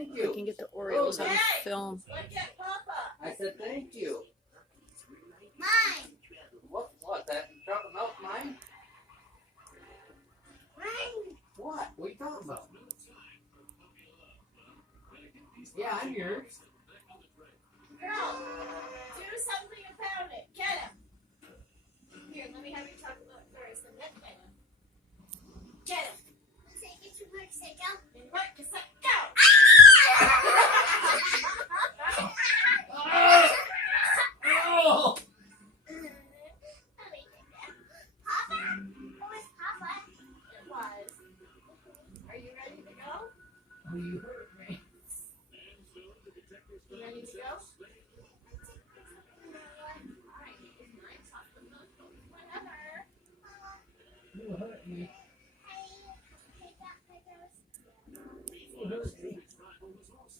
Thank I you. can get the Orioles on film. Look at Papa. I said thank you. Mine. What? That chocolate milk mine? Mine. What? What are you talking about? Yeah, I'm yours. Girl, do something about it. Get him. Here, let me have your chocolate milk first, and then get him. Get him. Get your motorcycle. And work to suck. Go. Oh! Papa? Where's Papa? It was. Are you ready to go? Oh, you hurt me. You ready to go? Alright, here's my chocolate milk. Whatever. You hurt me. Hey, take that, You hurt me.